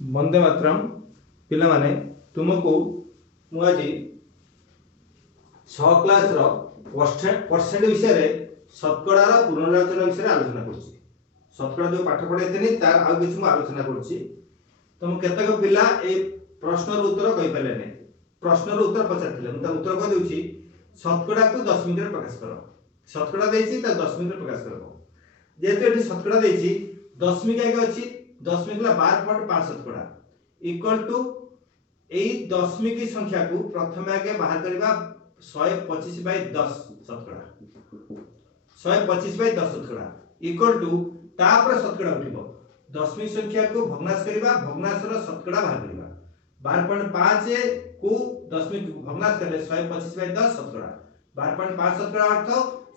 वंदे मातरम पिला माने तुमको मु आज 6 क्लास रो परसेंट विषय रे शतकड़ा रो पुनरालोचना विषय रे आलोचना करछि। शतकड़ा जो पाठ पढैतनी तार आ किछ मु आलोचना करछि। तुम केतक पिला ए प्रश्न रो उत्तर कहि पाले नै। प्रश्न रो उत्तर पचारथिले मु तार उत्तर कहि देउछि। शतकड़ा को 10 मिनिट रे प्रकाश करो। शतकड़ा देछि ता 10 मिनिट रे प्रकाश करबो। जेते एठी शतकड़ा देछि 10 मिनिट आगे अछि 10 मिनिट ला 12.5 शतकड़ा इक्वल टू एई दशमिक संख्या को प्रथम आगे बाहर करबा 125 बाय 10 शतकड़ा 125 बाय 10 शतकड़ा इक्वल टू तापर शतकड़ा उठिबो दशमिक संख्या को भग्नांश करबा भग्नांश रो शतकड़ा बाहर करबा 12.5 को दशमिक भग्नांश करले 125 बाय 10 शतकड़ा 12.5 शतकड़ा अर्थ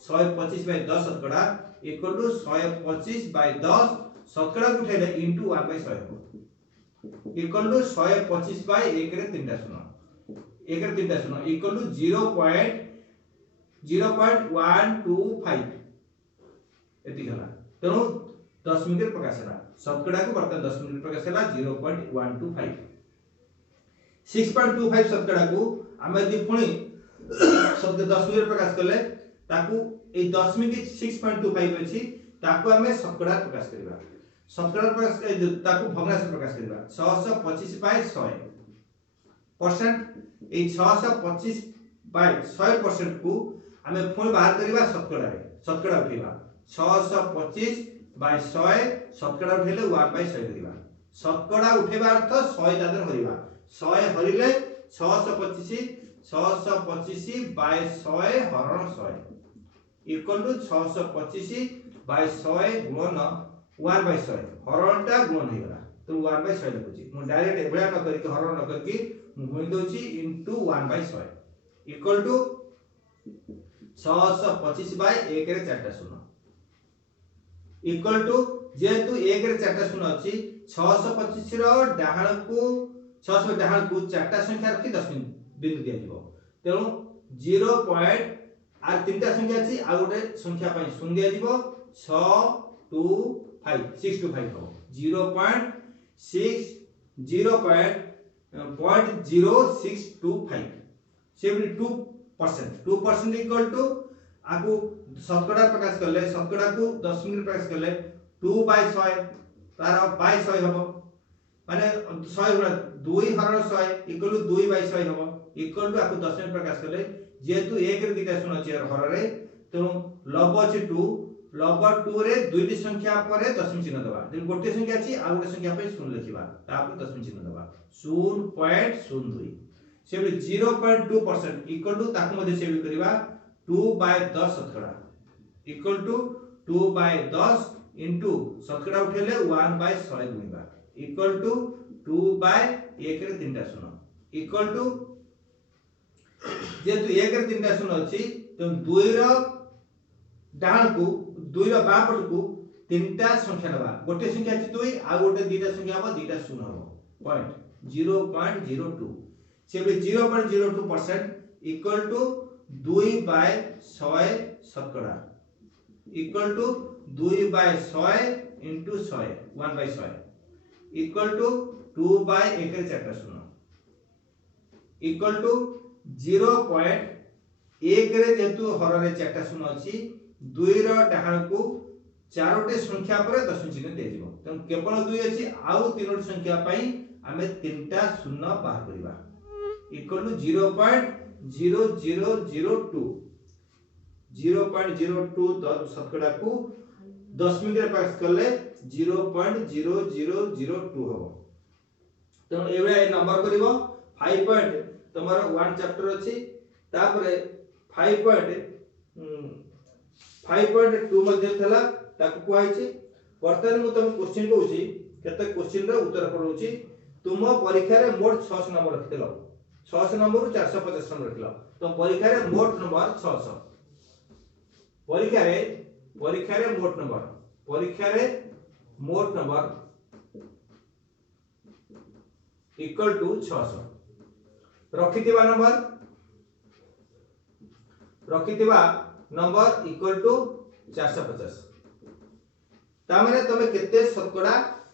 125 बाय 10 शतकड़ा इक्वल टू 125 बाय 10 शतकड़ा को उठेले into 1 by 100 equal to 125 by 1 रे 3टा शून्य 1 रे 3टा शून्य इक्वल टू 0.0125 एति हला। तेनु 10 मिनिट प्रकाश हला शतकड़ा को बर्तन 10 मिनिट प्रकाश हला 0.125 6.25 शतकड़ा को हम यदि पुणी शब्द 10 मिनिट प्रकाश करले ताकू ए 10 मिनिट 6.25 अछि ताकू हमें शतकड़ा प्रकाश करबा शतकड़ा प्रकाश ताकू भग्नांश प्रकाश करबा 625 बाय 100% ए 625 बाय 100% को हमें पुणी बाहर करबा शतकड़ा रे शतकड़ा उठेबा 625 बाय 100 शतकड़ा उठेले 1 बाय 100 करबा शतकड़ा उठेबा अर्थ 100 दादर हरिबा 100 हरिले 625 बाय 100 हरण 100 इक्वल टू 625 बाय 100 गुणन 1 बाय 100 हरणटा गुणन हो गला तो 1 बाय 100 लिखुची मु डायरेक्ट एबळा न करके हरण न करके मु गुण दोची into 1 by 100 equal to 625 by 1 रे 4टा शून्य इक्वल टू जेतु 1 रे 4टा शून्य अछि 625 रो डाहाण को 600 डाहाण को 4टा संख्या रखी 10 बिंदु दिया जिवो तेनु 0. आर 3टा संख्या अछि आ गोटे संख्या पई शून्य दिया जिवो 625 हो 0.0625 सेवली 2% इक्वल टू आकु शतकड़ा प्रकाश करले शतकड़ा को 10 मिनिट प्रकाश करले 2 बाय 100 तार बाय 100 हबो माने 100 गुणा 2 हरण 100 इक्वल टू 2 बाय 100 हबो इक्वल टू आकु 10 मिनिट प्रकाश करले जेतु 1 रे 2टा शून्य अछि हर रे तेनु लब अछि 2 लब 2 रे दुईटी संख्या परे दशमिक चिन्ह दबा जब गोटे संख्या अछि आ गोटे संख्या पे शून्य लिखिबा तापर दशमिक चिन्ह दबा 0.02 सेबली 0.2% इक्वल टू ताकु मध्ये सेबली करिबा 2 बाय 10 शतकड़ा इक्वल टू 2 बाय 10 इनटू शतकड़ा उठेले 1 बाय 100 गुणिबा इक्वल टू 2 बाय 1 रे 3टा शून्य इक्वल टू जेतु 1 रे 3टा शून्य अछि तो 2 रो डाहाण को 2 रो बाम पट को 3टा संख्या नबा गोटे संख्या अछि 2 आ गोटे 2टा संख्या हबो 2टा शून्य हबो पॉइंट 0.02 सेबली 0.02% इक्वल टू 2 बाय 100 शतकड़ा equal to 2 by 100 into 100 1 by 100 equal to 2 by 1 रे 4टा शून्य इक्वल टू 0.1 रे जेतु हर रे 4टा शून्य अछि 2 रो डाहाण को चारोटे संख्या पर दशमिक चिन्ह दे दिबो त केवल 2 अछि आउ तीनोटी संख्या पई हमें 3टा शून्य बाहर करिबा इक्वल टू 0.0002 शतकड़ा को 10 मिनिट रे प्रकाश करले 0.0002 हो त एबे नंबर करिवो 5 पॉइंट तमरो 1 चैप्टर अछि तापरे 5.2 मध्ये थला ताकू कोइ छै वर्तमान मु तुम क्वेश्चन कहूची केते क्वेश्चन रे उत्तर पढौची तुम परीक्षा रे मोट 600 नंबर रखितलो 600 नंबर 450 नंबर रखिलो तो परीक्षा रे मोट नंबर 600 परीक्षा रे मोट नंबर इक्वल टू 600 रखितिबा नंबर इक्वल टू 450 तामने तमे केते शतकड़ा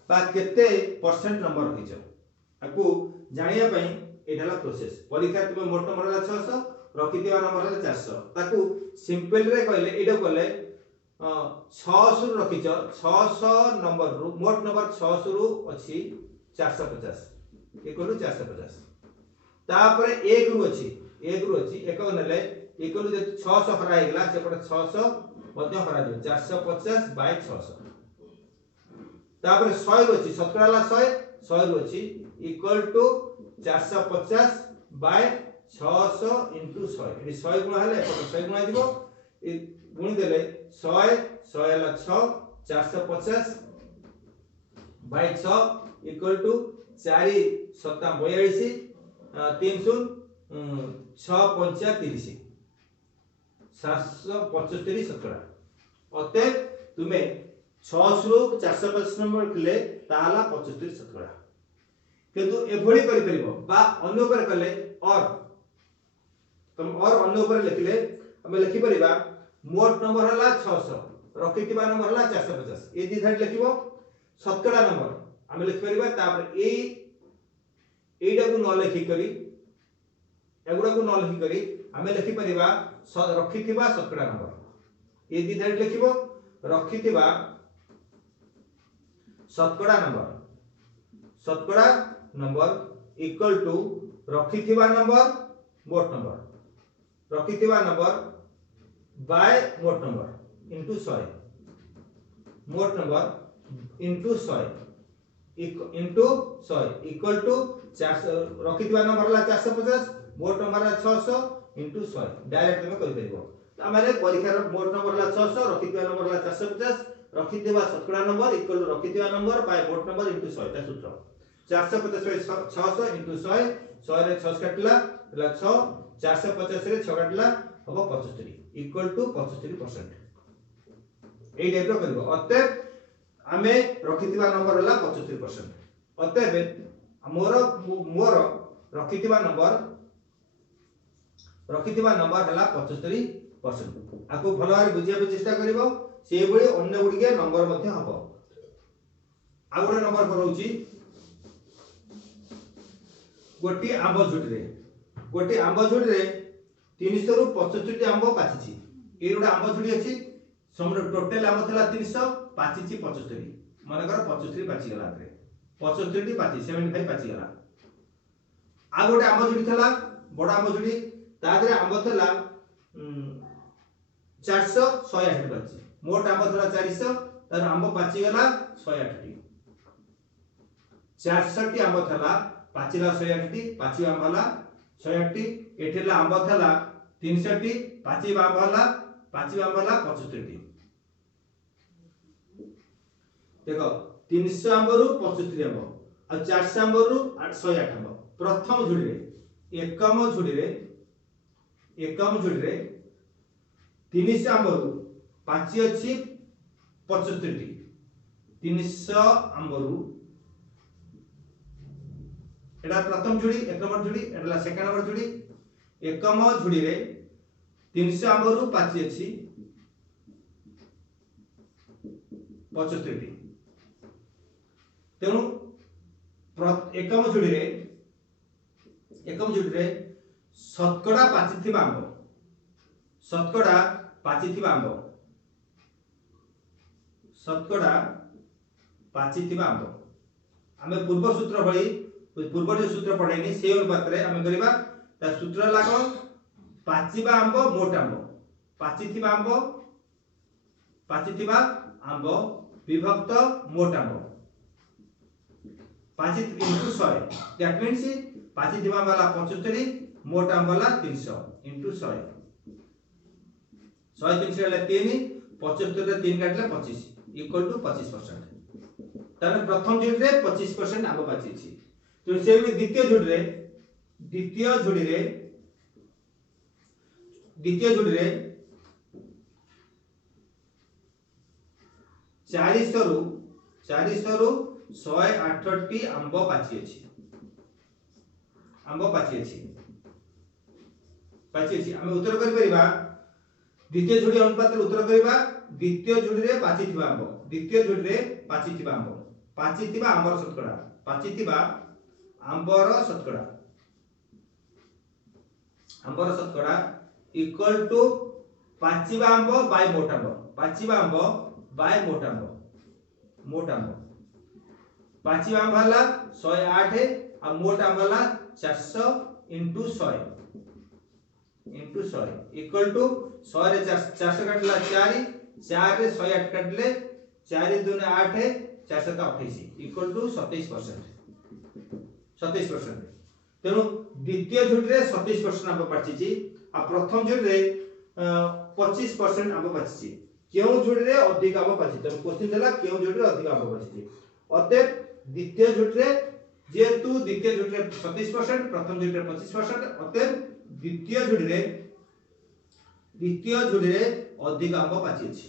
बा केते परसेंट नंबर रखिछ आकु जानिया पई एठाला प्रोसेस परीक्षा तुम मोट नंबर हला 600 रखिथिबा नंबर हला 400 ताकू सिंपल रे कहले एडो कहले 600 रु रखिछ 600 नंबर रु मोट नंबर 600 रु अछि 450 इक्वल 450 तापर 1 रु अछि 1 नेले इक्वल जे 600 हरा गेला सेपटे 600 मध्ये हरा दियो 450 बाय 600 तापर 100 रु अछि शतकड़ा 100 रु अछि इक्वल टू 450 बाय 600 इनटू 100 एटी 100 गुणा हले एपटे 100 गुणा दिबो गुणी देले 100 हला 6 450 बाय 6 इक्वल टू 4 7 42 30 6 5 30 775 शतकड़ा अते तुमे 600 रु 450 नंबर किले ताला 75 शतकड़ा किंतु एभଳି करि परिबो बा अन्य ऊपर कले और तुम और अन्य ऊपर लिखले हमें लिखि परिबा मोट नंबर हला 600 रखिथिबा नंबर हला 450 ए दी धाड लिखिबो शतकड़ा नंबर हमें लिखि परिबा तापर एइडा को न लिखि करी एगुडा को न लिखि करी हमें लिखि परिबा रखिथिबा शतकड़ा नंबर ए दी धाड लिखिबो रखिथिबा शतकड़ा नंबर इक्वल टू रखिथिबा नंबर बाय मोट नंबर इनटू 100 मोट नंबर इनटू 100 इक्वल टू 400 रखिथिबा नंबर हला 450 मोट नंबर हला 600 इनटू 100 डायरेक्ट में करि परिबो त माने परीक्षा रो मोट नंबर हला 600 रखिथिबा नंबर हला 450 रखिथिबा शतकड़ा नंबर इक्वल टू रखिथिबा नंबर बाय मोट नंबर इनटू 100 ता सूत्र 450 रे 600 इनटू 100 100 रे 6 काटला हला 6 450 रे 6 काटला हबो 75 इक्वल टू 75% एई टाइप रो करबो अते आमे रखिथिबा नंबर हला 75% अते मोर रखिथिबा नंबर हला 75% आको भलो भाबे बुझिया चेष्टा करिवो से बळे अन्य गुडी नंबर मध्ये हबो आ गोटे नंबर करौची गोटी आंबो झुडी रे 300 रु 75 आंबो पाचिची ए गोटे आंबो झुडी अछि समर टोटल आंबो थला 300 पाचिची 75 माने कर 75 पाची गला रे 75 टी पाची 75 पाची गला आ गोटे आंबो झुडी थला बडा आंबो झुडी ता दरे आंबो थला 400 108 पाची मोट आंबो थला 400 तर आंबो पाची गला 108 टी 400 टी आंबो थला पाचिला 108 टी पाची आंबो हला 108 टी एठेला आंबो थला 300 टी पाची आंबो हला 75 टी देखो 300 आंबो रु 75 आंबो आ 400 आंबो रु 108 आंबो प्रथम झुडी रे एकम झुडी रे 300 आंबो रु पाची अछि 75 टी 300 आंबो रु एटा प्रथम झुडी एक नंबर झुडी एटा सेकंड नंबर झुडी एकम झुडी रे 300 आंबो रु पाची अछि 75 टी तेनु एकम झुडी रे शतकड़ा पाचिथिबा आंबो आमे पूर्व सूत्र भଳି पूर्व जो सूत्र पढैनी से अनुपात रे आमे करबा ता सूत्र लागो पाचिबा आंबो मोट आंबो पाचिथिबा आंबो विभक्त मोट आंबो पाचित इनटू 100 दैट मींस पाचिथिबा वाला 75 मोट आंबो वाला 300 इनटू 100 300 ले 3 75 रे 3 काटले 25 इक्वल टू 25% ताने प्रथम झुडी रे 25% आंबो पाची छी तो से भी द्वितीय झुडी रे 400 रु 108 टी आंबो पाची अछि हमें उत्तर कर परिबा द्वितीय झुडी अनुपात रे उत्तर करबा द्वितीय झुडी रे पाची थिबा आंबो पाचिथिबा आंबर शतकड़ा पाचिथिबा आंबर शतकड़ा इक्वल टू पाचिबा आंब बाय मोट आंब पाचिबा आंब बाय मोट आंब पाचिबा आंब हला 108 आ मोट आंब हला 400 into 100 इक्वल टू 100 रे 400 काटला 4 4 रे 108 काटले 4 2 8 428 इक्वल टू 27% तेणु द्वितीय झुट रे 27% आंब पाचिची आ प्रथम झुट रे 25% आंब पाचिची केउ झुट रे अधिक आंब पाचिची तो क्वेश्चन देला केउ झुट रे अधिक आंब पाचिची अतः द्वितीय झुट रे जेतु द्वितीय झुट रे 27% प्रथम झुट रे 25% अतः द्वितीय झुट रे अधिक आंब पाचिची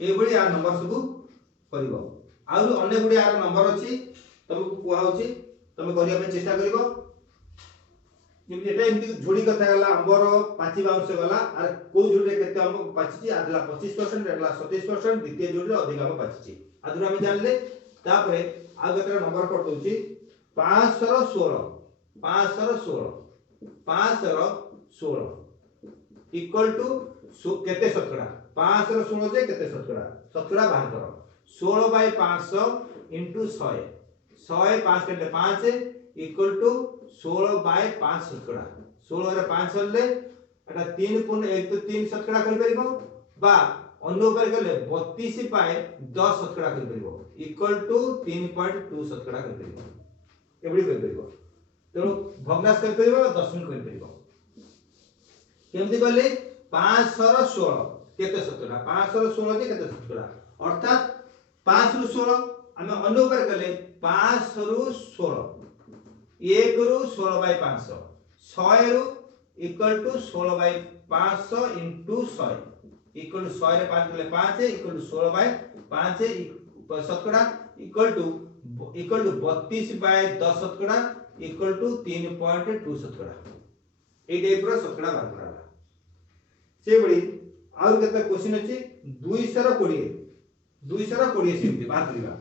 ए बडी आ नंबर सब करिवो आउ अन्य गुडी आर नंबर अछि तुमको कुआ होछि तुम करिया पे चेष्टा करिवो जेमि एटा एमति झोडी कथा गला आंबर पाची बाउंस गला आर को झुडे केते आंब पाचिची आदला 25% एडला 27% द्वितीय झुडे अधिक आंब पाचिची आदुरा हम जानले तापरे आ गतरा नंबर कट होछि 516 इक्वल टू केते शतकड़ा 516 जे केते शतकड़ा बाहर करो 16 बाय 500 into 100 5 केते 5 इक्वल टू 16 बाय 5 शतकड़ा 16 रे 5 हले एटा 3 पुन 1 तो 3 शतकड़ा कर परिबो बा अन्य ऊपर गले 32 बाय 10 शतकड़ा कर परिबो इक्वल टू 3.2 शतकड़ा कर परिबो एबडी कर परिबो तेणु भग्नांश कर परिबो दशमिक कर परिबो केमति कहले 516 केते शतकड़ा 516 जे केते शतकड़ा अर्थात 5 रु 16 हम अन्य ऊपर गले 5 रु 16 1 रु 16 बाय 500 100 रु equal to 16 by 500 into 100 equal to 100 रे 5 गले 5 इक्वल टू 16 बाय 5 शतकड़ा इक्वल टू 32 बाय 10 शतकड़ा इक्वल टू 3.2 शतकड़ा ए टाइप रो शतकड़ा बाहर कराला से बड़ी और केते क्वेश्चन अछि 220 सेमति बात करिबा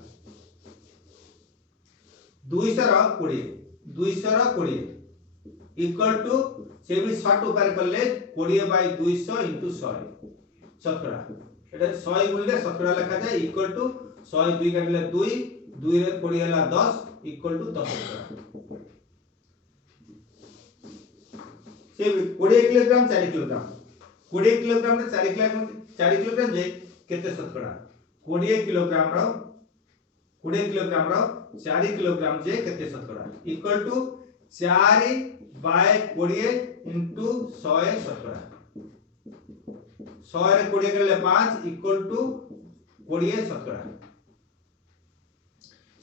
220 इक्वल टू से भी 60 ऊपर करले 20 बाय 200 into 100 शतकड़ा एटा 100 गुणले शतकड़ा लिखा जाय इक्वल टू 100 2 काटले 2 रे 20 हला 10 इक्वल टू 10 शतकड़ा से 20 किलोग्राम 4 किलोग्राम 20 किलोग्राम रे 4 किलोग्राम जे केते शतकड़ा 20 किलोग्राम रो 4 किलोग्राम जे केते शतकड़ा इक्वल टू 4 बाय 20 into 100 शतकड़ा 100 रे 20 करले 5 इक्वल टू 20 शतकड़ा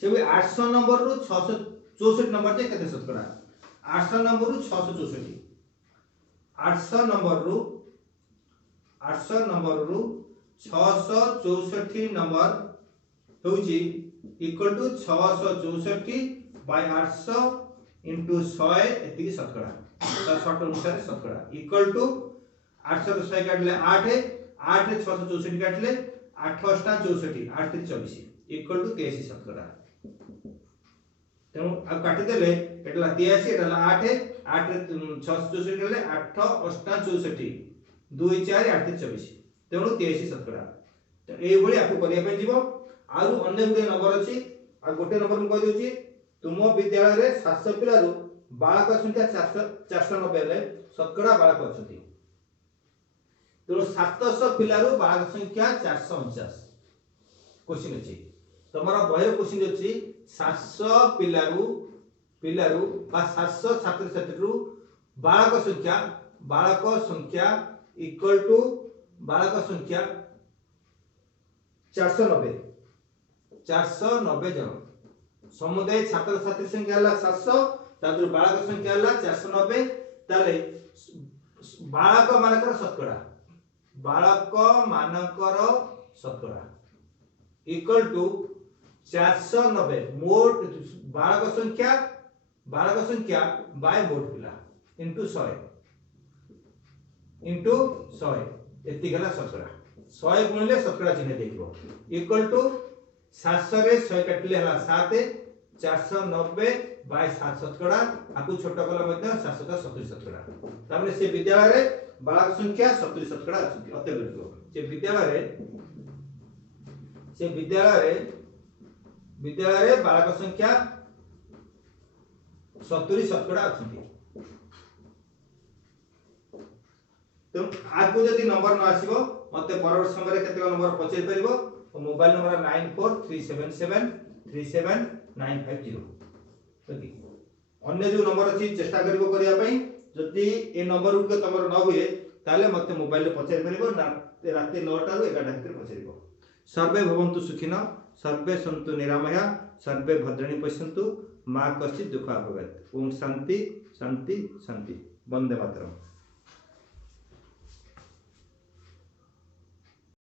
से भी 800 नंबर रु 664 नंबर जे केते शतकड़ा 800 नंबर रु 664 800 नंबर रु 664 नंबर होउची इक्वल टू 664 बाय 800 into 100 एति शतकड़ा तर शॉर्ट अनुसार शतकड़ा इक्वल टू 800 रे 100 काटले 8 8 रे 664 काटले 8 8 64 8 3 24 इक्वल टू 83 शतकड़ा तेणु अब काटि देले एटला 83 एटला 8 8 रे 664 काटले 8 8 64 2 4 8 3 24 तेणु 83 शतकड़ा तो एई भली आपको करिया पे जीवो आरु अन्य गुडे नंबर अछि आ गोटे नंबर म कहि दोची तुम विद्यालय रे 700 पिला रु बालक संख्या 490 ले शतकड़ा बालक अछती तो 700 पिला रु बालक संख्या 449 क्वेश्चन अछि तमरा बहिर क्वेश्चन अछि 700 पिला रु बा 700 छात्र छात्री रु बालक संख्या इक्वल टू बालक संख्या 490 जन समुदाय छात्र छात्री संख्या हला 700 तादर बालक संख्या हला 490 ताले बालक मानकर शतकड़ा इक्वल टू 490 मोट बालक संख्या बाय मोट पिला इनटू 100 एति गला शतकड़ा 100 गुणले शतकड़ा चिन्ह देखिबो इक्वल टू 700 रे 100 काटिले हला 7 490 बाय 7 शतकड़ा आकु छोट कला मध्ये 770 शतकड़ा तामने से विद्यालय रे बालक संख्या 70 शतकड़ा अछि अत्यधिक से विद्यालय रे बालक संख्या 70 शतकड़ा अछि तो आकु जदि नंबर न आसीबो मते परवर्ती समय केते नंबर पचै परिबो मोबाइल नंबर 9437737950 ओके अन्य जो नंबर अछि चेष्टा करिवो करिया पई जदि ए नंबर के तमर न हुए ताले मते मोबाइल रे पचै परिबो ना राते 9 टा रु 11 टा भितर पचैबो सर्वे भवन्तु सुखिनो सर्वे सन्तु निरामया सर्वे भद्राणि पश्यन्तु मा कश्चित् दुःख अपगत ओम शांति शांति शांति वंदे मातरम।